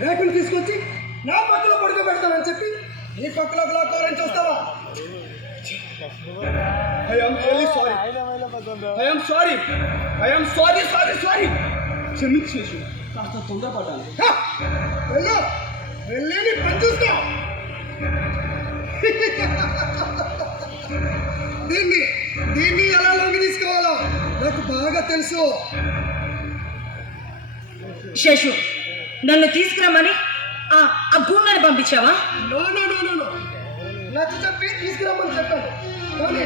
రేకులు తీసుకొచ్చి నా పక్కలో పడుకోబెడతానని చెప్పి నీ పక్కలో లాక్కోవాలని చూస్తావా? I'm am sorry I'm sorry I sorry sorry sorry క్షమించేసి కాస్త తొందరపడ్డాను వెళ్ళు వెళ్ళి. నీ పని చూస్తా దీన్ని దీన్ని ఎలా లొంగి తీసుకోవాలో నాకు బాగా తెలుసు. శేషు నన్ను తీసుకురమ్మని ఆ ఆ గూండాన్ని పంపించావా? No no no no no. నచ్చ చెప్పి తీసుకురమ్మని చెప్పాను. కానీ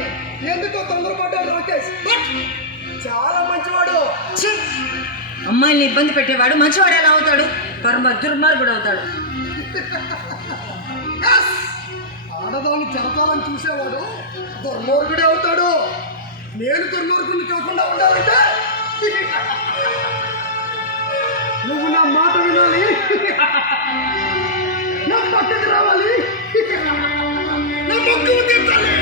ఎందుకో తొందరపడ్డాడు రాకేష్? బట్ చాలా మంచివాడు. ఛీ! అమ్మాయిల్ని ఇబ్బంది పెట్టేవాడు మంచివాడు ఎలా అవుతాడు? కర్మ దుర్మార్గుడు అవుతాడు! ఆడదాన్ని చెరపాలని చూసేవాడు దుర్మార్గుడే అవుతాడు. నేను దుర్మార్గుడిని కాకుండా ఉండాలంటే? నువ్వు నా మాట వినాలి. నా పక్కకి రావాలి. నా మొక్కులు తీర్చాలి.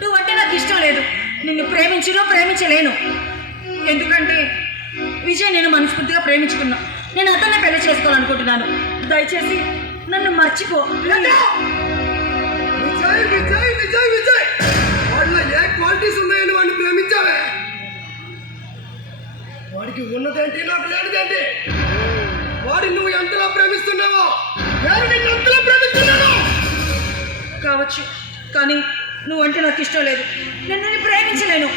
నువ్వంటే నాకు ఇష్టం లేదు. నిన్ను ప్రేమించినో ప్రేమించలేను. ఎందుకంటే విజయ్ నేను మనస్ఫూర్తిగా ప్రేమించుకున్నా. నేను అతన్నే పెళ్ళి చేసుకోవాలనుకుంటున్నాను. దయచేసి నన్ను మర్చిపో ప్లీజ్. విజయ్ విజయ్ విజయ్! వాడిలో ఏ క్వాలిటీస్ ఉన్నాయని వాడిని ప్రేమించావే? వాడికి ఉన్నదేంటి నాకు లేనిదేంటి? వాడిని నువ్వు ఎంతలా ప్రేమిస్తున్నావో? నేను నిన్ను ఎంతలా ప్రేమిస్తున్నాను? కావచ్చు కానీ నువ్వంటే నాకు ఇష్టం లేదు. నేను నిన్ను ప్రేమించలేను.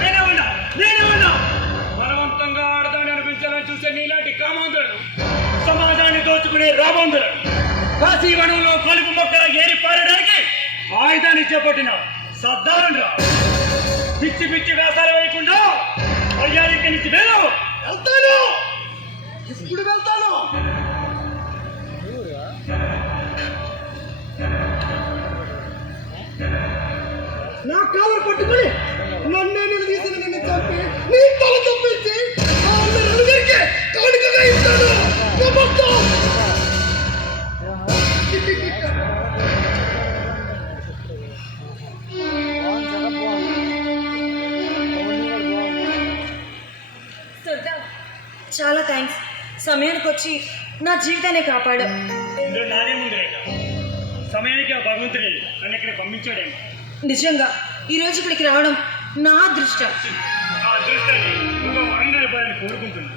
నేనే ఉన్నా! నేనే ఉన్నా! బలవంతంగా ఆడదాన్ని అనిపించాలని చూసే నీలాంటి కామాంధులను సమాజాన్ని దోచుకునే రాబంధులను కాశీ వనంలో కలుపు మొక్కల ఏరి పారడానికి ఆయుధాన్ని చేపట్టిన సర్దారన్ రా. పిచ్చి పిచ్చి వేసాలు వేయకుండా అయ్యానికి నుంచి వెళ్ళు. వెళ్తాను. ఇప్పుడు వెళ్తాను నా కాలం పట్టుకుని నన్నే నిలదీసిన నిన్ను చంపి నీ తల తప్పించి నలుగురికి కానుకగా ఇస్తాను. చాలా థ్యాంక్స్ సమయానికి వచ్చి నా జీవితాన్ని కాపాడు. నానే ముందు సమయానికి ఆ భగవంతుడి నన్ను ఇక్కడ పంపించాడేమో. నిజంగా ఈరోజు ఇక్కడికి రావడం నా అదృష్టం. కోరుకుంటున్నాను